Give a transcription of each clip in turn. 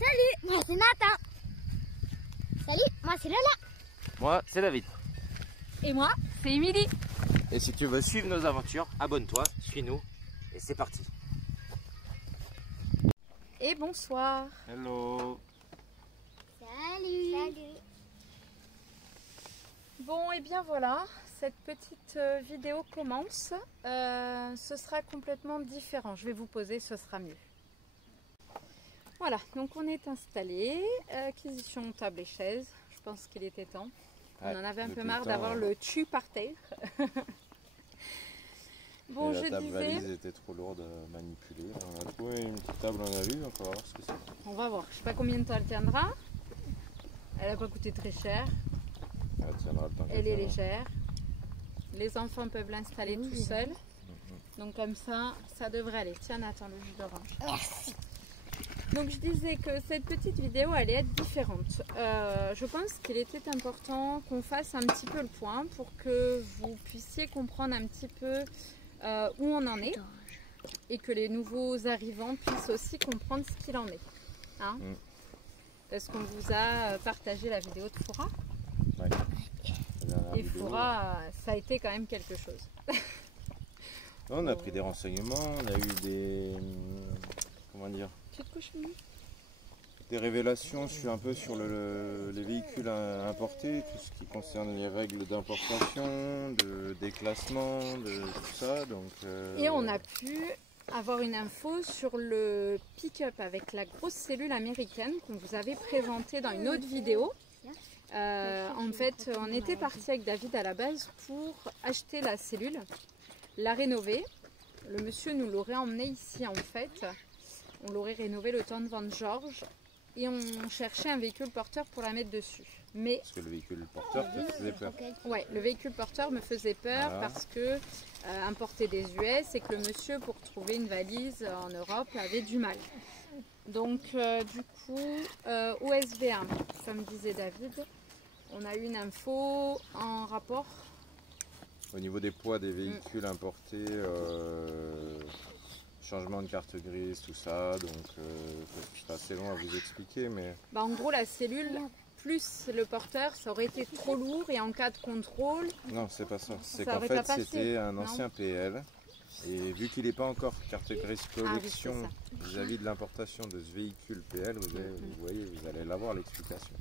Salut, moi c'est Nathan. Salut, moi c'est Lola. Moi, c'est David. Et moi, c'est Émilie. Et si tu veux suivre nos aventures, abonne-toi, suis-nous et c'est parti. Et bonsoir. Hello. Salut. Salut. Bon, et bien voilà, cette petite vidéo commence. Ce sera complètement différent. Je vais vous poser, ce sera mieux. Voilà, donc on est installé. Acquisition table et chaise. Je pense qu'il était temps. On en avait un peu marre d'avoir le tu par terre. Bon, la table valise était trop lourde à manipuler. On a trouvé une petite table en alu, on va voir ce que c'est. On va voir. Je sais pas combien de temps elle tiendra. Elle n'a pas coûté très cher. Elle tiendra le temps Elle est légère. Les enfants peuvent l'installer tout seuls. Donc comme ça, ça devrait aller. Tiens Nathan, le jus d'orange. Merci. Donc je disais que cette petite vidéo allait être différente. Je pense qu'il était important qu'on fasse un petit peu le point pour que vous puissiez comprendre un petit peu où on en est et que les nouveaux arrivants puissent aussi comprendre ce qu'il en est. Hein, parce qu'on vous a partagé la vidéo de Foura. Ouais. Et Foura, ça a été quand même quelque chose. On a pris des renseignements, on a eu des... comment dire, Tu te couches, Mimi ? des révélations un peu sur les véhicules importés, tout ce qui concerne les règles d'importation, de déclassement, de tout ça. Donc, et on a pu avoir une info sur le pick-up avec la grosse cellule américaine qu'on vous avait présenté dans une autre vidéo. En fait, on était parti avec David à la base pour acheter la cellule, la rénover. Le monsieur nous l'aurait emmené ici en fait. On l'aurait rénové le temps de vendre Georges et on cherchait un véhicule porteur pour la mettre dessus. Mais parce que le véhicule porteur te faisait peur. ouais, le véhicule porteur me faisait peur parce que importer des US et que le monsieur pour trouver une valise en Europe avait du mal. Donc du coup, OSV1, comme disait David, on a eu une info en rapport. Au niveau des poids des véhicules importés, changement de carte grise, tout ça, donc c'est assez long à vous expliquer, mais... Bah, en gros, la cellule plus le porteur, ça aurait été trop lourd et en cas de contrôle... Non, c'est pas ça. C'est qu'en fait, c'était un ancien PL. Et vu qu'il n'est pas encore carte grise collection vis-à-vis de l'importation de ce véhicule PL, vous voyez, vous allez l'avoir l'explication.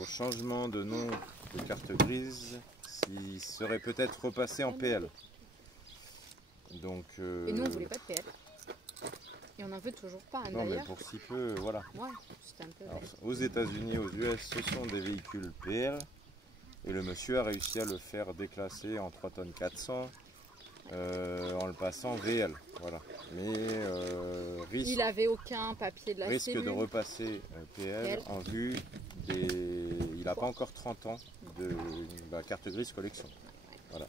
Au changement de nom de carte grise, il serait peut-être repassé en PL. Donc, et nous on voulait pas de PL. Et on n'en veut toujours pas. Non mais pour si peu, voilà. Ouais, c'est un peu... Alors, aux États-Unis, aux US, ce sont des véhicules PL. Et le monsieur a réussi à le faire déclasser en 3 tonnes 400 en le passant VL. Voilà. Mais il n'avait aucun papier de la risque cellule. de repasser PL en vue des... Il n'a pas encore 30 ans de la carte grise collection. Voilà.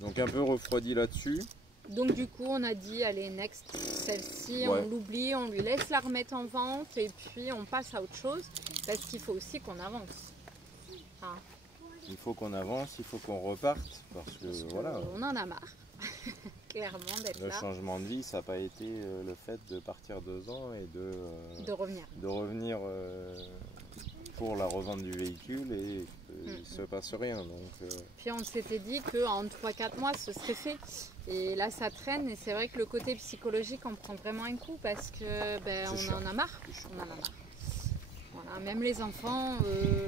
Donc un peu refroidi là-dessus. Donc du coup on a dit allez next, celle-ci on l'oublie, on lui laisse la remettre en vente et puis on passe à autre chose parce qu'il faut aussi qu'on avance. Hein. Il faut qu'on avance, il faut qu'on reparte parce que voilà. On en a marre, clairement d'être là. Le changement de vie, ça n'a pas été le fait de partir 2 ans et de revenir pour la revente du véhicule et il ne se passe rien. Donc, puis on s'était dit qu'en 3-4 mois ce serait fait. Et là ça traîne et c'est vrai que le côté psychologique en prend vraiment un coup parce que on en a marre. On en a marre. Voilà, même les enfants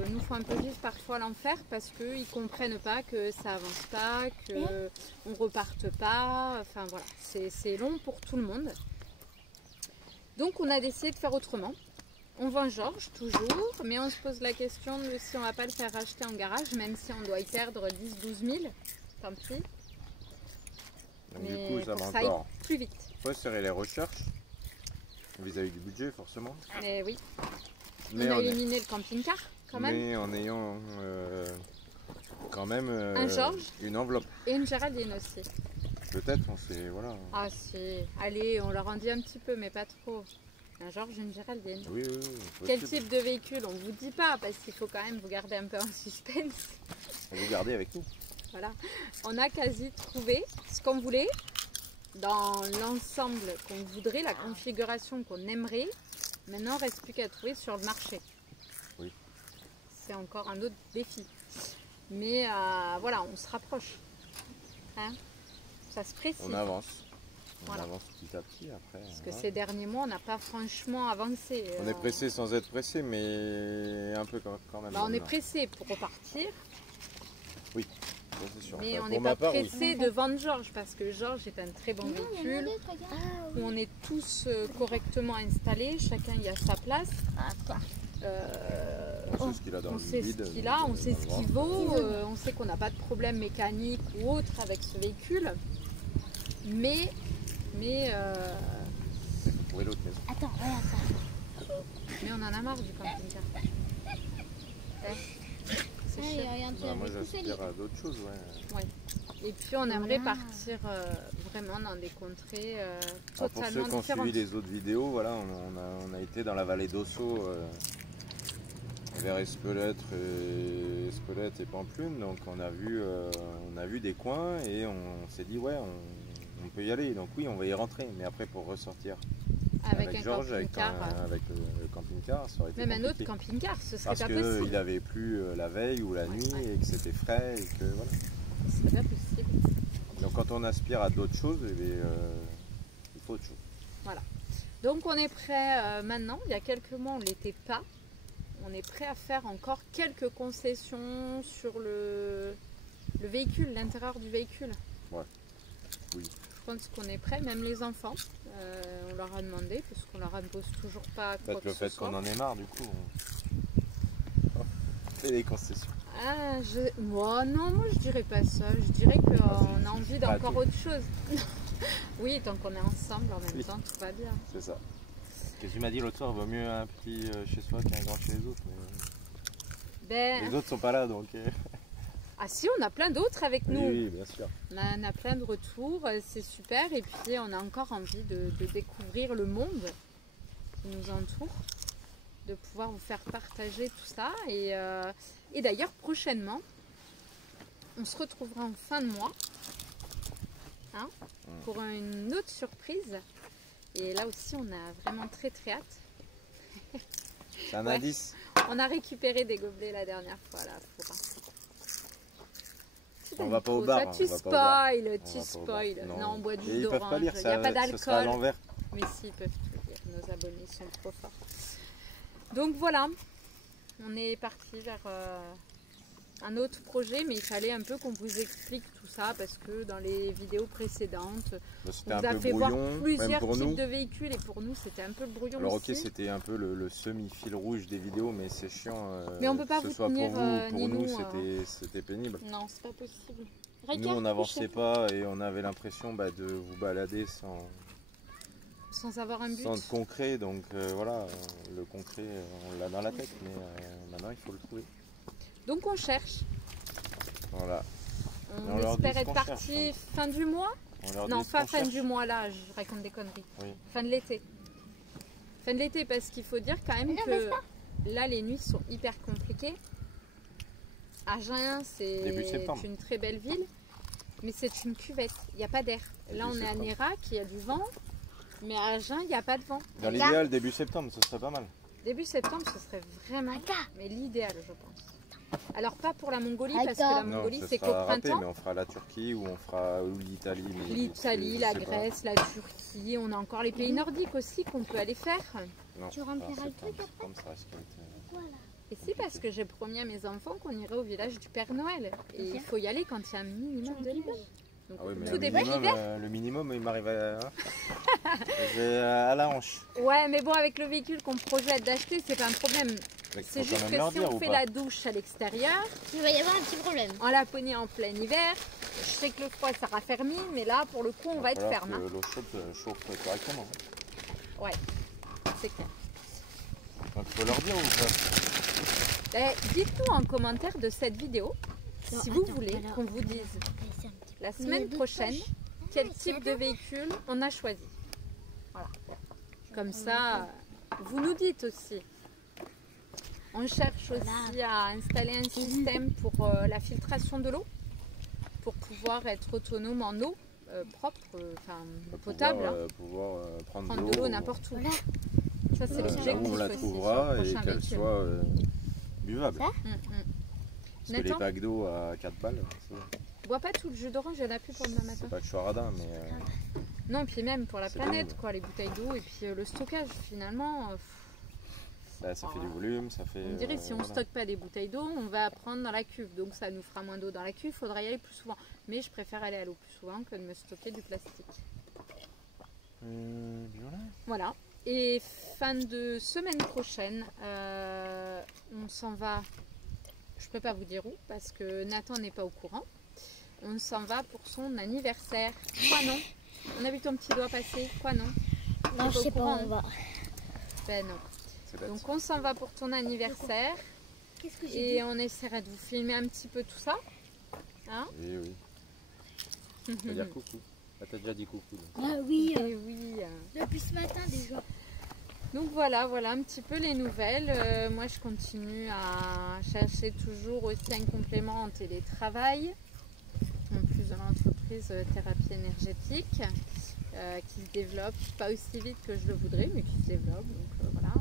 nous font un peu vivre parfois l'enfer parce qu'ils ne comprennent pas que ça avance pas, qu'on ne reparte pas. Enfin voilà, c'est long pour tout le monde. Donc on a décidé de faire autrement. On vend Georges toujours, mais on se pose la question de si on ne va pas le faire racheter en garage, même si on doit y perdre 10-12 000. Tant pis. donc mais du coup, ça va ça encore plus vite. resserrer les recherches vis-à-vis du budget forcément. Mais oui. Mais on a éliminé le camping-car quand même. Mais en ayant quand même un Georges une enveloppe. Et une Géraldine aussi. Peut-être, on sait, voilà. Ah si, allez, on leur en dit un petit peu, mais pas trop. Un Georges et une Géraldine. Oui, quel type de véhicule? On ne vous dit pas, parce qu'il faut quand même vous garder un peu en suspense. On vous garder avec nous. Voilà, on a quasi trouvé ce qu'on voulait. dans l'ensemble qu'on voudrait, la configuration qu'on aimerait. Maintenant, il ne reste plus qu'à trouver sur le marché. Oui. C'est encore un autre défi. Mais voilà, on se rapproche. Hein, ça se précise. On avance. On Voilà. avance petit à petit après. Parce que ces derniers mois, on n'a pas franchement avancé. On est pressé sans être pressé, mais un peu quand même. Bah, on est pressé pour repartir. Oui, ça, c'est sûr. Mais Enfin, on pour n'est ma pas part, oui. pressé de vendre Georges parce que Georges est un très bon véhicule où on est tous correctement installés, chacun y a sa place. On sait ce qu'il a dans On le sait vide, ce qu'il a, on sait ce va qu'il le voir. vaut, on sait qu'on n'a pas de problème mécanique ou autre avec ce véhicule. Mais Il faut trouver l'autre maison. Attends, regarde ça. on en a marre du camping-car. C'est cher. Regarde, tu Bah, moi, l'avais tout fait. j'aspire à d'autres choses, ouais. Et puis on aimerait partir vraiment dans des contrées Alors, pour totalement ceux qui ont différentes. suivi les autres vidéos, voilà, on a été dans la vallée d'Ossau, vers Espelette et Pampelune, donc on a vu des coins et on s'est dit ouais, on peut y aller. Donc oui, on va y rentrer, mais après pour ressortir Avec un Georges, camping-car. avec le camping-car, ça aurait été Même un autre compliqué. camping-car, ce serait Parce pas qu'il possible. avait plu la veille ou la nuit et que c'était frais et que voilà. Ce serait pas possible. Donc quand on aspire à d'autres choses, eh bien, il faut autre chose. Donc on est prêt maintenant, il y a quelques mois on ne l'était pas. On est prêt à faire encore quelques concessions sur le véhicule, l'intérieur du véhicule. Ouais. Oui. Je pense qu'on est prêt, même les enfants. On leur a demandé, parce qu'on leur impose toujours pas quoi Peut-être que le ce fait soit. qu'on en ait marre du coup. On fait des concessions. Moi je dirais pas ça. Je dirais qu'on a envie pas d'encore tout. autre chose. Oui, tant qu'on est ensemble en même Oui. temps, tout va bien. C'est ça. Qu'est-ce que tu m'as dit l'autre soir, vaut mieux un petit chez soi qu'un grand chez les autres. Mais les autres sont pas là donc. Ah si, on a plein d'autres avec nous. Oui, bien sûr. On a plein de retours, c'est super. Et puis on a encore envie de découvrir le monde qui nous entoure, de pouvoir vous faire partager tout ça. Et d'ailleurs, prochainement, on se retrouvera en fin de mois pour une autre surprise. Et là aussi, on a vraiment très très hâte. C'est un Ouais. indice. On a récupéré des gobelets la dernière fois là. On va pas au bar. Ça, hein, tu on va pas au bar. spoil, On va tu pas au spoil. bar. Non, on boit du Et jus ils peuvent pas d'orange, lire, il n'y a pas ce sera à d'alcool. l'envers. Mais si, ils peuvent tout lire. Nos abonnés sont trop forts. Donc voilà, on est parti vers un autre projet, mais il fallait un peu qu'on vous explique tout ça parce que dans les vidéos précédentes, Bah, c'était on un vous a peu fait voir brouillon, même plusieurs pour types nous. de véhicules et pour nous c'était un peu le brouillon Alors ok, aussi. c'était un peu le semi-fil rouge des vidéos, mais c'est chiant. Mais on peut pas que ce vous soit tenir, pour vous, pour ni nous, nous, c'était pénible. Non, c'est pas possible. Nous, on n'avançait pas et on avait l'impression de vous balader Sans avoir un but. sans de concret. Donc voilà, le concret, on l'a dans la tête, mais maintenant il faut le trouver. Donc on cherche. Voilà. On On leur dit espère ce être qu'on parti cherche, fin du mois. On leur Non, dit ce pas qu'on fin cherche. du mois là, je raconte des conneries. Oui. Fin de l'été. Fin de l'été parce qu'il faut dire quand même que là les nuits sont hyper compliquées. Agen Début c'est septembre. une très belle ville, mais c'est une cuvette, il n'y a pas d'air. Là on est à septembre. Nérac, il y a du vent, mais à Agen il n'y a pas de vent. Dans l'idéal, début septembre, ce serait pas mal. Début septembre ce serait vraiment, mais l'idéal je pense. Alors pas pour la Mongolie parce que Attends. la Non, Mongolie ce c'est qu'au sera râpé, printemps. mais on fera la Turquie ou on fera l'Italie. mais L'Italie, je la sais pas. Grèce, la Turquie, on a encore les pays nordiques aussi qu'on peut aller faire. Non, Tu rempliras alors, le truc septembre, ça risque d'être, Voilà. Et si, parce que j'ai promis à mes enfants qu'on irait au village du Père Noël. Et il faut y aller quand il y a un minimum de neige. Donc, Ah oui, mais tout dépend. le minimum, il m'arrive à la hanche. Ouais, mais bon, avec le véhicule qu'on projette d'acheter, c'est pas un problème. Mais C'est faut juste quand que même leur si dire on ou fait pas la douche à l'extérieur, Il va y avoir un petit problème. en Laponie en plein hiver, je sais que le froid ça raffermit, mais là pour le coup on va être falloir ferme. que hein. l'eau chaude chauffe correctement. Ouais, c'est clair. Donc il faut leur dire ou pas? Dites-nous en commentaire de cette vidéo, Non, si vous attends, voulez alors, qu'on vous dise laisser un petit la Mais il y a semaine d'autres prochaine poches. quel c'est type de véhicule on a choisi. Voilà. Comme ça, vous nous dites aussi. On cherche aussi à installer un système pour la filtration de l'eau, pour pouvoir être autonome en eau propre, potable, pouvoir prendre de l'eau n'importe où. Voilà. Tu vois, c'est l'objectif on la aussi, trouvera sur le et prochain qu'elle véhicule. soit buvable. Ça Parce que les packs d'eau à 4 balles, Bois pas tout le jus d'orange, il n'y en a plus pour demain matin. c'est pas que je sois radin, mais Non, puis même pour la c'est planète, bon, quoi, les bouteilles d'eau et puis le stockage, finalement. bah, ça fait du volume, ça fait... On dirait que si on ne voilà. stocke pas les bouteilles d'eau, on va prendre dans la cuve. Donc ça nous fera moins d'eau dans la cuve, il faudra y aller plus souvent. Mais je préfère aller à l'eau plus souvent que de me stocker du plastique. Voilà. Voilà. Et fin de semaine prochaine, on s'en va, je ne peux pas vous dire où, parce que Nathan n'est pas au courant. On s'en va pour son anniversaire. Quoi non? On a vu ton petit doigt passer. Quoi non? Non, je sais pas, courant, on va. Ben non. C'est bête. Donc on s'en va pour ton anniversaire. Qu'est-ce que j'ai Et on essaiera de vous filmer un petit peu tout ça. Hein? Oui, oui. Tu vas dire coucou. Ah, t'as déjà dit coucou. Donc. Ah oui, Et oui. depuis ce matin déjà. Donc voilà un petit peu les nouvelles. Moi je continue à chercher toujours aussi un complément en télétravail. En plus de l'entreprise thérapie énergétique qui se développe pas aussi vite que je le voudrais, mais qui se développe. Donc voilà.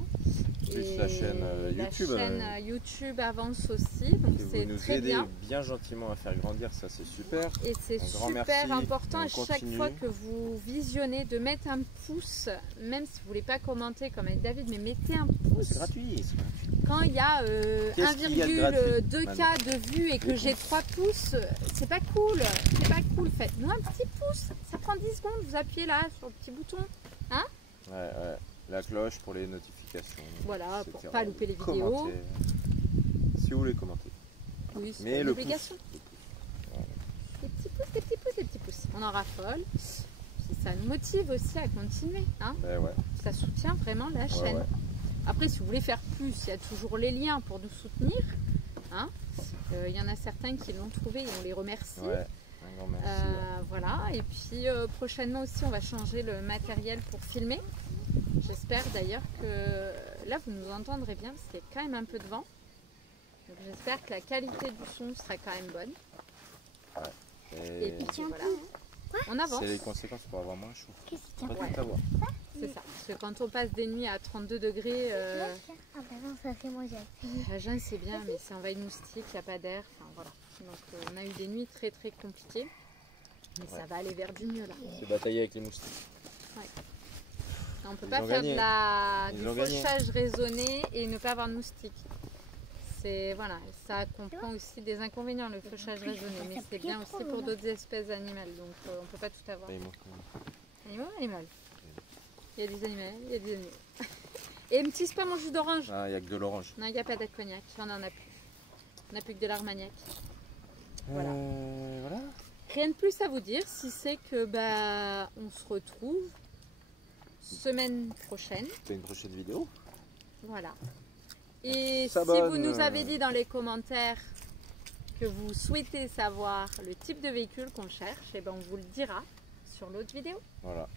Plus la chaîne YouTube. La chaîne YouTube avance aussi, donc Et c'est vous nous très aidez bien. bien gentiment à faire grandir, ça c'est super. Et c'est Un grand super merci, important on à chaque continue. fois que vous visionnez de mettre un pouce, même si vous ne voulez pas commenter comme avec David, mais mettez un pouce. C'est gratuit. Quand il y a Qu'est-ce qu'il y a de gratuit, 1,2K de vues et que j'ai 3 pouces, c'est pas cool. C'est pas cool. Faites-nous un petit pouce. Ça prend 10 secondes. Vous appuyez là sur le petit bouton. Ouais. La cloche pour les notifications. Voilà, etc. pour pas louper les vidéos. Commentez. Si vous voulez commenter. Oui, c'est Mais pas une le obligation. Les petits pouces, les petits pouces, les petits pouces. On en raffole. Puis ça nous motive aussi à continuer. Hein, Ben ouais. ça soutient vraiment la chaîne. Ouais. Après, si vous voulez faire plus, il y a toujours les liens pour nous soutenir. Hein. Il y en a certains qui l'ont trouvé et on les remercie. Ouais. Un grand merci. Voilà, et puis prochainement aussi on va changer le matériel pour filmer. J'espère d'ailleurs que là vous nous entendrez bien parce qu'il y a quand même un peu de vent. Donc j'espère que la qualité du son sera quand même bonne. Et Et puis Tiens, voilà, on avance. c'est les conséquences pour avoir moins chaud. Qu'est-ce que On c'est va tout avoir. C'est ça, parce que quand on passe des nuits à 32 degrés, Ah bah non, ça c'est moi j'ai appuyé. la jungle c'est bien, mais c'est envahi de moustiques, il n'y a pas d'air. Enfin voilà. Donc on a eu des nuits très très compliquées. Mais ça va aller vers du mieux là. C'est batailler avec les moustiques. On ne peut Ils pas ont faire gagné. du Ils ont gagné. fauchage raisonné et ne pas avoir de moustiques. C'est voilà, ça comprend aussi des inconvénients le fauchage raisonné, mais c'est bien aussi pour d'autres espèces animales, donc on ne peut pas tout avoir. Et moi, Animaux, animal. Il y a des animaux, il y a des animaux. Et me tisse pas mon jus d'orange. Ah, il n'y a que de l'orange. Non, il n'y a pas d'Acognac, on n'en a plus. On n'a plus que de l'Armagnac. Voilà. Voilà. Rien de plus à vous dire, si c'est que on se retrouve semaine prochaine. C'est une prochaine vidéo. Voilà. Et si S'abonne, vous nous avez dit dans les commentaires que vous souhaitez savoir le type de véhicule qu'on cherche, et ben on vous le dira sur l'autre vidéo. Voilà.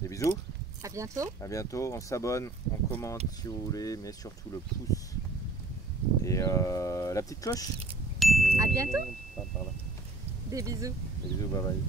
Des bisous. À bientôt. À bientôt. On s'abonne, on commente si vous voulez, mais surtout le pouce. Et la petite cloche. À bientôt. Par là. Des bisous. Des bisous, bye bye.